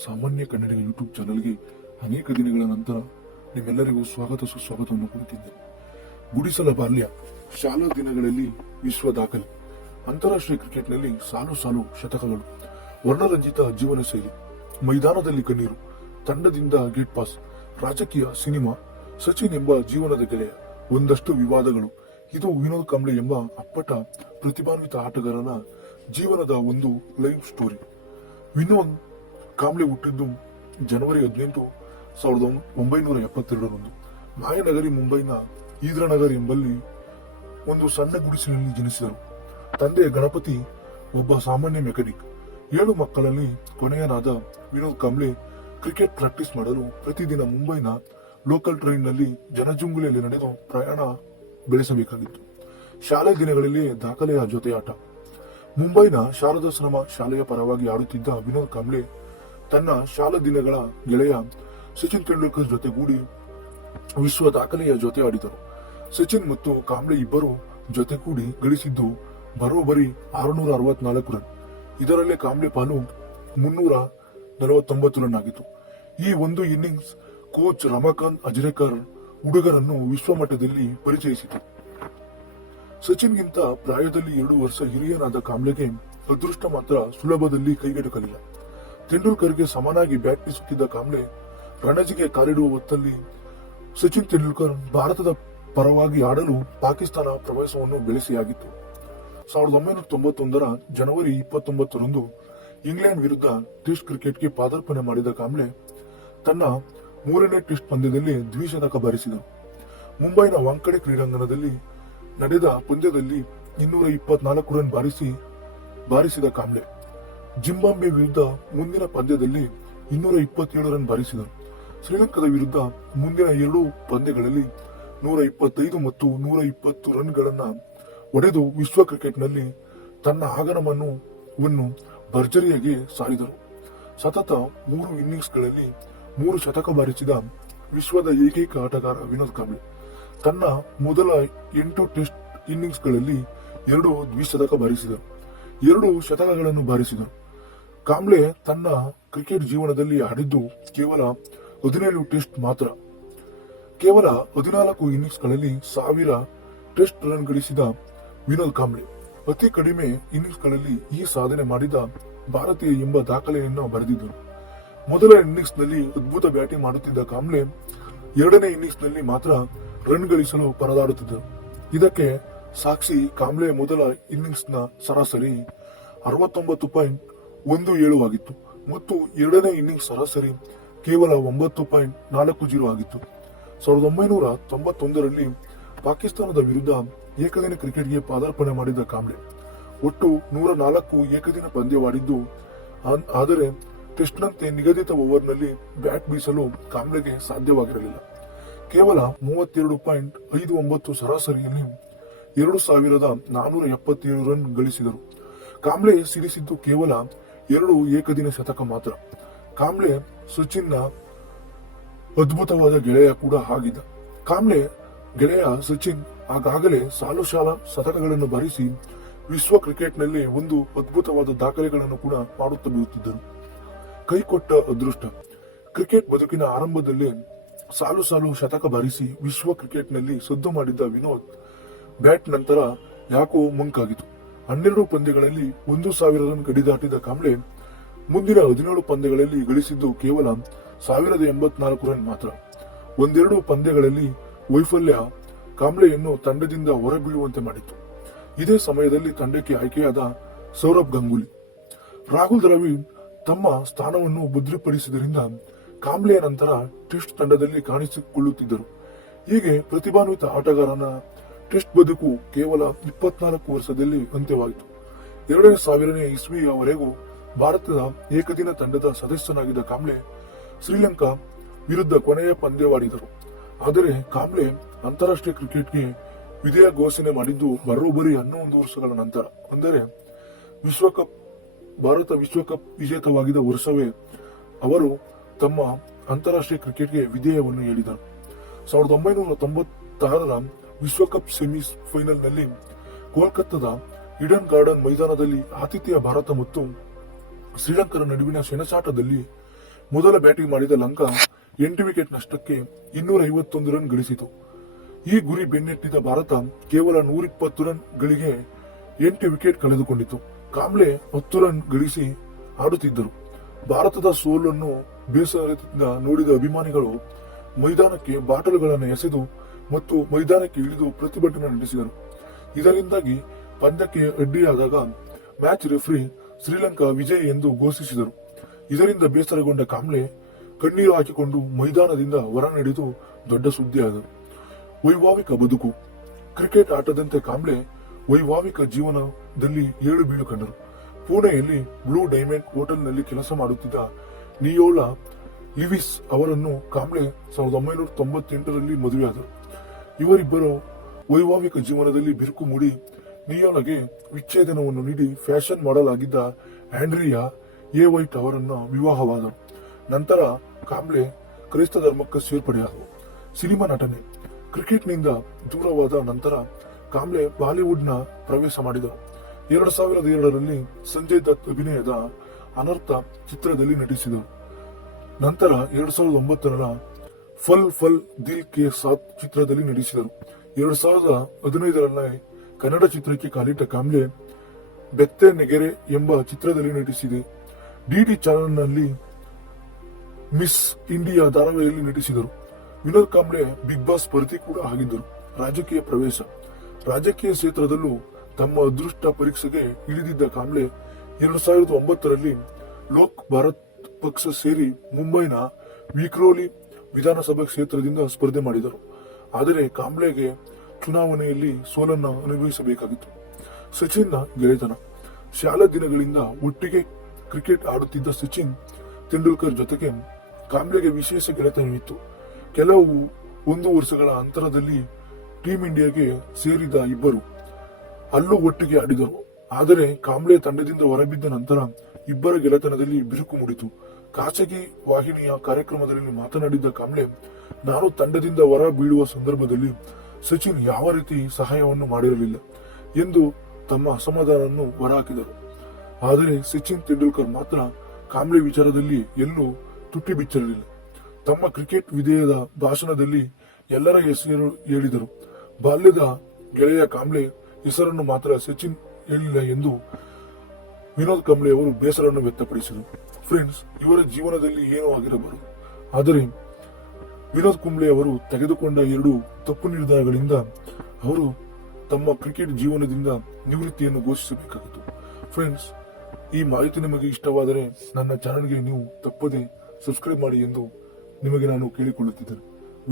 ಸಾಮಾನ್ಯ ಕನ್ನಡಿಗ ಯೂಟ್ಯೂಬ್ ಚಾನೆಲ್ಗೆ ಅನೇಕ ದಿನಗಳ ನಂತರ ನಿಮ್ಮೆಲ್ಲರಿಗೂ ಸ್ವಾಗತ ಸುಸ್ವಾಗತವನ್ನು ಕೊಡುತ್ತಿದ್ದೇನೆ. ಗುಡಿಸಲ ಬಾಲ್ಯ, ಶಾಲಾ ದಿನಗಳಲ್ಲಿ ವಿಶ್ವ ದಾಖಲೆ, ಅಂತಾರಾಷ್ಟ್ರೀಯ ಕ್ರಿಕೆಟ್ನಲ್ಲಿ ಸಾಲು ಸಾಲು ಶತಕಗಳು, ವರ್ಣರಂಜಿತ ಜೀವನ ಶೈಲಿ, ಮೈದಾನದಲ್ಲಿ ಕಣ್ಣೀರು, ತಂಡದಿಂದ ಗೇಟ್ ಪಾಸ್, ರಾಜಕೀಯ, ಸಿನಿಮಾ, ಸಚಿನ್ ಎಂಬ ಜೀವನದ ಗೆಳೆಯ, ಒಂದಷ್ಟು ವಿವಾದಗಳು, ಇದು ವಿನೋದ್ ಕಂಬ್ಳೆ ಎಂಬ ಅಪ್ಪಟ ಪ್ರತಿಭಾನ್ವಿತ ಆಟಗಾರನ ಜೀವನದ ಒಂದು ಲೈವ್ ಸ್ಟೋರಿ. ವಿನೋದ್ ಕಾಂಬ್ಳೆ ಹುಟ್ಟಿದ್ದು ಜನವರಿ ಹದಿನೆಂಟು ಸಾವಿರದ ಒಂಬೈನೂರ ಎಪ್ಪತ್ತೆರಡರಂದು. ನಾಯನಗರಿ ಮುಂಬೈನ ಈದ್ರನಗರ್ ಎಂಬಲ್ಲಿ ಒಂದು ಸಣ್ಣ ಗುಡಿಸಿನಲ್ಲಿ ಜನಿಸಿದರು. ತಂದೆ ಗಣಪತಿ, ಒಬ್ಬ ಸಾಮಾನ್ಯ ಮೆಕ್ಯಾನಿಕ್ ಏಳು ಮಕ್ಕಳಲ್ಲಿ ಕೊನೆಯನಾದ ವಿನೋದ್ ಕಾಂಬ್ಳೆ ಕ್ರಿಕೆಟ್ ಪ್ರಾಕ್ಟೀಸ್ ಮಾಡಲು ಪ್ರತಿದಿನ ಮುಂಬೈನ ಲೋಕಲ್ ಟ್ರೈನ್ನಲ್ಲಿ ಜನಜುಂಗುಳಿಯಲ್ಲಿ ನಡೆದು ಪ್ರಯಾಣ ಬೆಳೆಸಬೇಕಾಗಿತ್ತು. ಶಾಲೆ ದಿನಗಳಲ್ಲಿ ದಾಖಲೆಯ ಜೊತೆ ಆಟ ಮುಂಬೈನ ಶಾರದಾಶ್ರಮ ಶಾಲೆಯ ಪರವಾಗಿ ಆಡುತ್ತಿದ್ದ ವಿನೋದ್ ಕಾಂಬ್ಳೆ ತನ್ನ ಶಾಲಾ ದಿನಗಳ ಗೆಳೆಯ ಸಚಿನ್ ತೆಂಡೂಲ್ಕರ್ ಜೊತೆಗೂಡಿ ವಿಶ್ವ ದಾಖಲೆಯ ಜೊತೆ ಆಡಿದರು. ಸಚಿನ್ ಮತ್ತು ಕಾಂಬ್ಳೆ ಇಬ್ಬರು ಜೊತೆಗೂಡಿ ಗಳಿಸಿದ್ದು ಬರೋಬ್ಬರಿ ಆರುನೂರ ಅರವತ್ನಾಲ್ಕು ರನ್. ಇದರಲ್ಲೇ ಕಾಂಬ್ಳೆ ಪಾಲು ಮುನ್ನೂರ ನಲವತ್ತೊಂಬತ್ತು ರನ್ ಆಗಿತ್ತು. ಈ ಒಂದು ಇನ್ನಿಂಗ್ಸ್ ಕೋಚ್ ರಮಾಕಾಂತ್ ಅಜ್ರೇಕರ್ ಹುಡುಗರನ್ನು ವಿಶ್ವಮಟ್ಟದಲ್ಲಿ ಪರಿಚಯಿಸಿತು. ಸಚಿನ್ಗಿಂತ ಪ್ರಾಯದಲ್ಲಿ ಎರಡು ವರ್ಷ ಹಿರಿಯನಾದ ಕಾಂಬ್ಳೆಗೆ ಅದೃಷ್ಟ ಮಾತ್ರ ಸುಲಭದಲ್ಲಿ ಕೈಗೆಟುಕಲಿಲ್ಲ. ತೆಂಡೂಲ್ಕರ್ಗೆ ಸಮನಾಗಿ ಬ್ಯಾಟ್ ಬೀಸುತ್ತಿದ್ದ ಕಾಂಬ್ಳೆ ರಣಜಿಗೆ ಕಾಲಿಡುವ ಹೊತ್ತಲ್ಲಿ ಸಚಿನ್ ತೆಂಡೂಲ್ಕರ್ ಭಾರತದ ಪರವಾಗಿ ಆಡಲು ಪಾಕಿಸ್ತಾನ ಪ್ರವಾಸವನ್ನು ಬೆಳೆಸಿಯಾಗಿತ್ತು. ಸಾವಿರದ ಒಂಬೈನೂರ ತೊಂಬತ್ತೊಂದರ ಜನವರಿ ಇಪ್ಪತ್ತೊಂಬತ್ತರಂದು ಇಂಗ್ಲೆಂಡ್ ವಿರುದ್ಧ ಟೆಸ್ಟ್ ಕ್ರಿಕೆಟ್ಗೆ ಪಾದಾರ್ಪಣೆ ಮಾಡಿದ ಕಾಂಬ್ಳೆ ತನ್ನ ಮೂರನೇ ಟೆಸ್ಟ್ ಪಂದ್ಯದಲ್ಲಿ ದ್ವಿಶತಕ ಬಾರಿಸಿದ. ಮುಂಬೈನ ವಾಂಕಡೆ ಕ್ರೀಡಾಂಗಣದಲ್ಲಿ ನಡೆದ ಪಂದ್ಯದಲ್ಲಿ ಇನ್ನೂರ ಇಪ್ಪತ್ನಾಲ್ಕು ರನ್ ಬಾರಿಸಿ, ಬಾರಿಸಿದ ಕಾಂಬ್ಳೆ ಜಿಂಬಾಬ್ವೆ ವಿರುದ್ಧ ಮುಂದಿನ ಪಂದ್ಯದಲ್ಲಿ ಇನ್ನೂರ ಇಪ್ಪತ್ತೇಳು ರನ್ ಬಾರಿಸಿದರು. ಶ್ರೀಲಂಕಾದ ವಿರುದ್ಧ ಮುಂದಿನ ಎರಡು ಪಂದ್ಯಗಳಲ್ಲಿ ನೂರ ಇಪ್ಪತ್ತೈದು ಮತ್ತು ನೂರ ಇಪ್ಪತ್ತು ರನ್ಗಳನ್ನು ಒಡೆದು ವಿಶ್ವ ಕ್ರಿಕೆಟ್ನಲ್ಲಿ ತನ್ನ ಆಗಮನವನ್ನು ವನ್ನು ಭರ್ಜರಿಯಾಗಿ ಸಾರಿದರು. ಸತತ ಮೂರು ಇನ್ನಿಂಗ್ಸ್ಗಳಲ್ಲಿ ಮೂರು ಶತಕ ಬಾರಿಸಿದ ವಿಶ್ವದ ಏಕೈಕ ಆಟಗಾರ ವಿನೋದ್ ಕಾಂಬ್ಳೆ ತನ್ನ ಮೊದಲ ಎಂಟು ಟೆಸ್ಟ್ ಇನ್ನಿಂಗ್ಸ್ಗಳಲ್ಲಿ ಎರಡು ದ್ವಿಶತಕ ಬಾರಿಸಿದರು. ಎರಡು ಶತಕಗಳನ್ನು ಬಾರಿಸಿದರು. ಕಾಂಬ್ಳೆ ತನ್ನ ಕ್ರಿಕೆಟ್ ಜೀವನದಲ್ಲಿ ಆಡಿದ್ದು ಕೇವಲ ಹದಿನೇಳು ಟೆಸ್ಟ್ ಮಾತ್ರ. ಕೇವಲ ಹದಿನಾಲ್ಕು ಇನ್ನಿಂಗ್ಸ್ಗಳಲ್ಲಿ ಸಾವಿರ ಟೆಸ್ಟ್ ರನ್ ಗಳಿಸಿದ ವಿನೋದ್ ಕಾಂಬ್ಳೆ ಅತಿ ಕಡಿಮೆ ಇನ್ನಿಂಗ್ಸ್ಗಳಲ್ಲಿ ಈ ಸಾಧನೆ ಮಾಡಿದ ಭಾರತೀಯ ಎಂಬ ದಾಖಲೆಯನ್ನು ಬರೆದಿದ್ದರು. ಮೊದಲ ಇನ್ನಿಂಗ್ಸ್ನಲ್ಲಿ ಅದ್ಭುತ ಬ್ಯಾಟಿಂಗ್ ಮಾಡುತ್ತಿದ್ದ ಕಾಂಬ್ಳೆ ಎರಡನೇ ಇನ್ನಿಂಗ್ಸ್ನಲ್ಲಿ ಮಾತ್ರ ರನ್ ಗಳಿಸಲು ಪರದಾಡುತ್ತಿದ್ದರು. ಇದಕ್ಕೆ ಸಾಕ್ಷಿ ಕಾಂಬ್ಳೆ ಮೊದಲ ಇನ್ನಿಂಗ್ಸ್ನ ಸರಾಸರಿ ಅರವತ್ತೊಂಬತ್ತು ಪಾಯಿಂಟ್ ಒಂದು ಏಳು ಆಗಿತ್ತು. ಮತ್ತು ಎರಡನೇ ಇನ್ನಿಂಗ್ಸ್ ಸರಾಸರಿ ಕೇವಲ ಒಂಬತ್ತು ಪಾಯಿಂಟ್ ನಾಲ್ಕು ಜೀರೋ ಆಗಿತ್ತು. ಸಾವಿರದ ಒಂಬೈನೂರ ತೊಂಬತ್ತೊಂದರಲ್ಲಿ ಪಾಕಿಸ್ತಾನದ ವಿರುದ್ಧ ಏಕದಿನ ಕ್ರಿಕೆಟ್ಗೆ ಪಾದಾರ್ಪಣೆ ಮಾಡಿದ ಕಾಂಬ್ಳೆ ಒಟ್ಟು ನೂರ ನಾಲ್ಕು ಏಕದಿನ ಪಂದ್ಯವಾಡಿದ್ದು. ಆದರೆ ಟೆಸ್ಟ್ನಂತೆ ನಿಗದಿತ ಓವರ್ನಲ್ಲಿ ಬ್ಯಾಟ್ ಬೀಸಲು ಕಾಂಬ್ಳೆಗೆ ಸಾಧ್ಯವಾಗಿರಲಿಲ್ಲ. ಕೇವಲ ಮೂವತ್ತೆರಡು ಪಾಯಿಂಟ್ ಐದು ಒಂಬತ್ತು ಸರಾಸರಿಯಲ್ಲಿ ಎರಡು ಸಾವಿರದ ನಾನೂರ ಎಪ್ಪತ್ತೇಳು ರನ್ ಗಳಿಸಿದರು. ಕಾಂಬ್ಳೆ ಸಿಡಿಸಿದ್ದು ಕೇವಲ ಎರಡು ಏಕದಿನ ಶತಕ ಮಾತ್ರ. ಕಾಂಬ್ಳೆ ಸಚಿನ್ನ ಅದ್ಭುತವಾದ ಗೆಳೆಯ ಕೂಡ ಆಗಿದ್ದ. ಕಾಂಬ್ಳೆ ಗೆಳೆಯ ಸಚಿನ್ ಆಗಾಗಲೇ ಸಾಲು ಸಾಲ ಶತಕಗಳನ್ನು ಭರಿಸಿ ವಿಶ್ವ ಕ್ರಿಕೆಟ್ನಲ್ಲಿ ಒಂದು ಅದ್ಭುತವಾದ ದಾಖಲೆಗಳನ್ನು ಕೂಡ ಮಾಡುತ್ತಾ ಬೀಳುತ್ತಿದ್ದರು ಕೈಕೊಟ್ಟ ಅದೃಷ್ಟ. ಕ್ರಿಕೆಟ್ ಬದುಕಿನ ಆರಂಭದಲ್ಲೇ ಸಾಲು ಸಾಲು ಶತಕ ಭರಿಸಿ ವಿಶ್ವ ಕ್ರಿಕೆಟ್ನಲ್ಲಿ ಸದ್ದು ಮಾಡಿದ್ದ ವಿನೋದ್ ಬ್ಯಾಟ್ ನಂತರ ಯಾಕೋ ಮಂಕಾಗಿತು ಹನ್ನೆರಡು ಪಂದ್ಯಗಳಲ್ಲಿ ಒಂದು ಸಾವಿರ ರನ್ ಗಡಿದಾಟಿದ ಕಾಂಬ್ಳೆ ಮುಂದಿನ ಹದಿನೇಳು ಪಂದ್ಯಗಳಲ್ಲಿ ಗಳಿಸಿದ್ದು ಕೇವಲ ಸಾವಿರದ ಎಂಬತ್ನಾಲ್ಕು ರನ್ ಮಾತ್ರ. ಒಂದೆರಡು ಪಂದ್ಯಗಳಲ್ಲಿ ವೈಫಲ್ಯ ಕಾಂಬ್ಳೆಯನ್ನು ತಂಡದಿಂದ ಹೊರಬೀಳುವಂತೆ ಮಾಡಿತು ಇದೇ ಸಮಯದಲ್ಲಿ ತಂಡಕ್ಕೆ ಆಯ್ಕೆಯಾದ ಸೌರಭ್ ಗಂಗೂಲಿ. ರಾಹುಲ್ ದ್ರಾವಿಡ್ ತಮ್ಮ ಸ್ಥಾನವನ್ನು ಭದ್ರಪಡಿಸಿದ್ದರಿಂದ ಕಾಂಬ್ಳೆಯ ನಂತರ ಟೆಸ್ಟ್ ತಂಡದಲ್ಲಿ ಕಾಣಿಸಿಕೊಳ್ಳುತ್ತಿದ್ದರು. ಹೀಗೆ ಪ್ರತಿಭಾನ್ವಿತ ಆಟಗಾರನ ಟೆಸ್ಟ್ ಬದುಕು ಕೇವಲ ಇಪ್ಪತ್ನಾಲ್ಕು ವರ್ಷದಲ್ಲಿ ಅಂತ್ಯವಾಯಿತು. ಎರಡನೇ ಸಾವಿರನೇ ಇಸ್ವಿಯವರೆಗೂ ಭಾರತದ ಏಕದಿನ ತಂಡದ ಸದಸ್ಯನಾಗಿದ್ದ ಕಾಂಬ್ಳೆ ಶ್ರೀಲಂಕಾ ವಿರುದ್ಧ ಕೊನೆಯ ಪಂದ್ಯವಾಡಿದರು. ಆದರೆ ಕಾಂಬ್ಳೆ ಅಂತಾರಾಷ್ಟ್ರೀಯ ಕ್ರಿಕೆಟ್ಗೆ ವಿಧೇಯ ಘೋಷಣೆ ಮಾಡಿದ್ದು ಬರೋಬ್ಬರಿ ಹನ್ನೊಂದು ವರ್ಷಗಳ ನಂತರ. ಅಂದರೆ ವಿಶ್ವಕಪ್, ಭಾರತ ವಿಶ್ವಕಪ್ ವಿಜೇತವಾಗಿದ್ದ ವರ್ಷವೇ ಅವರು ತಮ್ಮ ಅಂತಾರಾಷ್ಟ್ರೀಯ ಕ್ರಿಕೆಟ್ಗೆ ವಿಧೇಯವನ್ನು ಹೇಳಿದರು ಸಾವಿರದ ಒಂಬೈನೂರ ತೊಂಬತ್ತಾರರ ವಿಶ್ವಕಪ್ ಸೆಮೀಸ್ ಫೈನಲ್ನಲ್ಲಿ ಕೋಲ್ಕತ್ತಾದ ಇಡನ್ ಗಾರ್ಡನ್ ಮೈದಾನದಲ್ಲಿ ಆತಿಥ್ಯ ಭಾರತ ಮತ್ತು ಶ್ರೀಲಂಕರ ನಡುವಿನ ಸೆಣಸಾಟದಲ್ಲಿ ಮೊದಲ ಬ್ಯಾಟಿಂಗ್ ಮಾಡಿದ ಲಂಕಾ ಎಂಟು ವಿಕೆಟ್ ನಷ್ಟಕ್ಕೆ ಇನ್ನೂರ ಐವತ್ತೊಂದು ರನ್ ಗಳಿಸಿತು. ಈ ಗುರಿ ಬೆನ್ನಟ್ಟಿದ ಭಾರತ ಕೇವಲ ನೂರಿಪ್ಪತ್ತು ರನ್ ಗಳಿಗೆ ಎಂಟು ವಿಕೆಟ್ ಕಳೆದುಕೊಂಡಿತು ಕಾಂಬ್ಳೆ ಹತ್ತು ರನ್ ಗಳಿಸಿ ಆಡುತ್ತಿದ್ದರು. ಭಾರತದ ಸೋಲನ್ನು ಬೇಸರದಿಂದ ನೋಡಿದ ಅಭಿಮಾನಿಗಳು ಮೈದಾನಕ್ಕೆ ಬಾಟಲ್ಗಳನ್ನು ಎಸೆದು ಮತ್ತು ಮೈದಾನಕ್ಕೆ ಇಳಿದು ಪ್ರತಿಭಟನೆ ನಡೆಸಿದರು. ಇದರಿಂದಾಗಿ ಪಂದ್ಯಕ್ಕೆ ಅಡ್ಡಿಯಾದಾಗ ಮ್ಯಾಚ್ ರೆಫ್ರಿ ಶ್ರೀಲಂಕಾ ವಿಜಯ ಎಂದು ಘೋಷಿಸಿದರು. ಇದರಿಂದ ಬೇಸರಗೊಂಡ ಕಾಮ್ಲೆ ಕಣ್ಣೀರು ಹಾಕಿಕೊಂಡು ಮೈದಾನದಿಂದ ಹೊರ ನಡೆದು ದೊಡ್ಡ ಸುದ್ದಿಯಾದರು. ವೈಭಾವಿಕ ಬದುಕು. ಕ್ರಿಕೆಟ್ ಆಟದಂತೆ ಕಾಂಬ್ಳೆ ವೈಭಾವಿಕ ಜೀವನದಲ್ಲಿ ಏಳು ಬೀಳು ಕಂಡರು. ಪುಣೆಯಲ್ಲಿ ಬ್ಲೂ ಡೈಮಂಡ್ ಹೋಟೆಲ್ನಲ್ಲಿ ಕೆಲಸ ಮಾಡುತ್ತಿದ್ದ ನಿಯೋಲಾ ಲಿವಿಸ್ ಅವರನ್ನು ಕಾಂಬ್ಳೆ ಸಾವಿರದ ಒಂಬೈನೂರ ತೊಂಬತ್ತೆಂಟರಲ್ಲಿ ಮದುವೆಯಾದರು. ಇವರಿಬ್ಬರು ವೈವಾಹಿಕ ಜೀವನದಲ್ಲಿ ಬಿರುಕು ಮೂಡಿ ನಿಯೋನಗೆ ವಿಚ್ಛೇದನವನ್ನು ನೀಡಿ ಫ್ಯಾಷನ್ ಮಾಡೆಲ್ ಆಗಿದ್ದ ಆಂಡ್ರಿಯಾ ಎ ವೈಟ್ ಅವರನ್ನು ವಿವಾಹವಾದರು ನಂತರ ಕಾಂಬ್ಲೆ ಕ್ರೈಸ್ತ ಧರ್ಮಕ್ಕೆ ಸೇರ್ಪಡೆಯಾದವು ಸಿನಿಮಾ ನಟನೆ. ಕ್ರಿಕೆಟ್ನಿಂದ ದೂರವಾದ ನಂತರ ಕಾಂಬ್ಳೆ ಬಾಲಿವುಡ್ನ ಪ್ರವೇಶ ಮಾಡಿದರು ಎರಡು ಸಾವಿರದ ಎರಡರಲ್ಲಿ ಸಂಜಯ್ ದತ್ ಅಭಿನಯದ ಅನರ್ಥ ಚಿತ್ರದಲ್ಲಿ ನಟಿಸಿದರು ನಂತರ ಎರಡ್ ಸಾವಿರದ ಒಂಬತ್ತರ ಫಲ್ ಫಲ್ ದಿಲ್ ಕೆ ಸಾತ್ ಚಿತ್ರದಲ್ಲಿ ನಟಿಸಿದರು. ಎರಡ್ ಸಾವಿರದ ಹದಿನೈದರಲ್ಲಿ ಕನ್ನಡ ಚಿತ್ರಕ್ಕೆ ಕಾಲಿಟ್ಟ ಕಾಮ್ಲೆ, ಬೆತ್ತೆ ನೆಗೆರೆ ಎಂಬ ಚಿತ್ರದಲ್ಲಿ ನಟಿಸಿದೆ. ಡಿಡಿ ಚಾನಲ್ನಲ್ಲಿ ಮಿಸ್ ಇಂಡಿಯಾ ಧಾರಾವಾಹಿಯಲ್ಲಿ ನಟಿಸಿದರು. ವಿನೋದ್ ಕಾಂಬ್ಳೆ ಬಿಗ್ ಬಾಸ್ ಸ್ಪರ್ಧಿ ಕೂಡ ಆಗಿದ್ದರು. ರಾಜಕೀಯ ಪ್ರವೇಶ. ರಾಜಕೀಯ ಕ್ಷೇತ್ರದಲ್ಲೂ ತಮ್ಮ ಅದೃಷ್ಟ ಪರೀಕ್ಷೆಗೆ ಇಳಿದಿದ್ದ ಕಾಂಬ್ಳೆ ಎರಡ್ ಸಾವಿರದ ಒಂಬತ್ತರಲ್ಲಿ ಲೋಕ್ ಭಾರತ್ ಪಕ್ಷ ಸೇರಿ ಮುಂಬೈನ ವಿಕ್ರೋಲಿ ವಿಧಾನಸಭಾ ಕ್ಷೇತ್ರದಿಂದ ಸ್ಪರ್ಧೆ ಮಾಡಿದರು. ಆದರೆ ಕಾಂಬ್ಳೆಗೆ ಚುನಾವಣೆಯಲ್ಲಿ ಸೋಲನ್ನು ಅನುಭವಿಸಬೇಕಾಗಿತ್ತು. ಸಚಿನ್ನ ಗೆಳೆತನ. ಶಾಲಾ ದಿನಗಳಿಂದ ಒಟ್ಟಿಗೆ ಕ್ರಿಕೆಟ್ ಆಡುತ್ತಿದ್ದ ಸಚಿನ್ ತೆಂಡೂಲ್ಕರ್ ಜೊತೆಗೆ ಕಾಂಬ್ಳೆಗೆ ವಿಶೇಷ ಗೆಳೆತನವಿತ್ತು. ಕೆಲವು ಒಂದು ವರ್ಷಗಳ ಅಂತರದಲ್ಲಿ ಟೀಂ ಇಂಡಿಯಾಗೆ ಸೇರಿದ ಇಬ್ಬರು ಅಲ್ಲೂ ಒಟ್ಟಿಗೆ ಆಡಿದರು. ಆದರೆ ಕಾಂಬ್ಳೆ ತಂಡದಿಂದ ಹೊರಬಿದ್ದ ನಂತರ ಇಬ್ಬರ ಗೆಳೆತನದಲ್ಲಿ ಬಿರುಕು ಮೂಡಿತು. ಖಾಸಗಿ ವಾಹಿನಿಯ ಕಾರ್ಯಕ್ರಮದಲ್ಲಿ ಮಾತನಾಡಿದ್ದ ಕಾಂಬ್ಳೆ ನಾನು ತಂಡದಿಂದ ಹೊರ ಬೀಳುವ ಸಂದರ್ಭದಲ್ಲಿ ಸಚಿನ್ ಯಾವ ರೀತಿ ಸಹಾಯವನ್ನು ಮಾಡಿರಲಿಲ್ಲ ಎಂದು ತಮ್ಮ ಅಸಮಾಧಾನವನ್ನು ಹೊರಹಾಕಿದರು. ಆದರೆ ಸಚಿನ್ ತೆಂಡೂಲ್ಕರ್ ಮಾತ್ರ ಕಾಂಬ್ಳೆ ವಿಚಾರದಲ್ಲಿ ಎಲ್ಲೂ ತುಟ್ಟಿ ಬಿಚ್ಚಿರಲಿಲ್ಲ. ತಮ್ಮ ಕ್ರಿಕೆಟ್ ವಿಧೇಯದ ಭಾಷಣದಲ್ಲಿ ಎಲ್ಲರ ಹೆಸರು ಹೇಳಿದರು. ಬಾಲ್ಯದ ಗೆಳೆಯ ಕಾಂಬ್ಳೆ ಹೆಸರನ್ನು ಮಾತ್ರ ಸಚಿನ್ ಹೇಳಿಲ್ಲ ಎಂದು ವಿನೋದ್ ಕಂಬ್ಳೆ ಅವರು ಬೇಸರವನ್ನು ವ್ಯಕ್ತಪಡಿಸಿದರು. ಫ್ರೆಂಡ್ಸ್ ಇವರ ಜೀವನದಲ್ಲಿ ಏನೋ ಆಗಿರಬಹುದು ಆದರೆ ವಿನೋದ್ ಕುಂಬ್ಳೆ ಅವರು ತೆಗೆದುಕೊಂಡ ಎರಡು ತಪ್ಪು ನಿರ್ಧಾರಗಳಿಂದ ಅವರು ತಮ್ಮ ಕ್ರಿಕೆಟ್ ಜೀವನದಿಂದ ನಿವೃತ್ತಿಯನ್ನು ಘೋಷಿಸಬೇಕಾಗಿತ್ತು. ಫ್ರೆಂಡ್ಸ್ ಈ ಮಾಹಿತಿ ನಿಮಗೆ ಇಷ್ಟವಾದರೆ ನನ್ನ ಚಾನಲ್ಗೆ ನೀವು ತಪ್ಪದೆ ಸಬ್ಸ್ಕ್ರೈಬ್ ಮಾಡಿ ಎಂದು ನಿಮಗೆ ನಾನು ಕೇಳಿಕೊಳ್ಳುತ್ತಿದ್ದೇನೆ.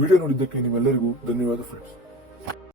ವಿಡಿಯೋ ನೋಡಿದ್ದಕ್ಕೆ ನಿಮ್ಮೆಲ್ಲರಿಗೂ ಧನ್ಯವಾದ ಫ್ರೆಂಡ್ಸ್